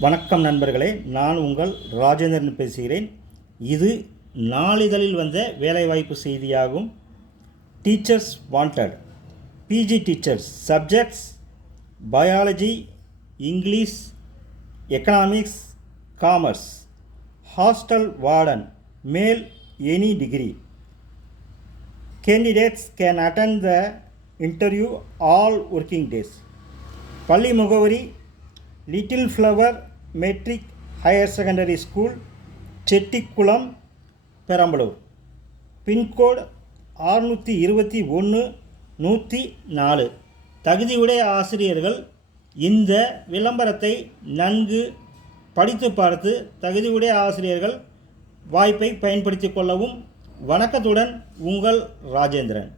வணக்கம் நண்பர்களே, நான் உங்கள் ராஜேந்திரன் பேசுகிறேன். இது நாளிதழில் வந்த வேலைவாய்ப்பு செய்தியாகும். Teachers wanted. PG teachers subjects biology, English, economics, commerce. Hostel warden male, any degree. Candidates can attend the interview all working days. பள்ளி முகவரி little flower matric higher secondary school, Chettikulam, Perambalur. Pincode 621-104. தகுதியுடைய ஆசிரியர்கள் இந்த விளம்பரத்தை நன்கு படித்து பார்த்து தகுதியுடைய ஆசிரியர்கள் வாய்ப்பை பயன்படுத்தி கொள்ளவும். வணக்கத்துடன் உங்கள் ராஜேந்திரன்.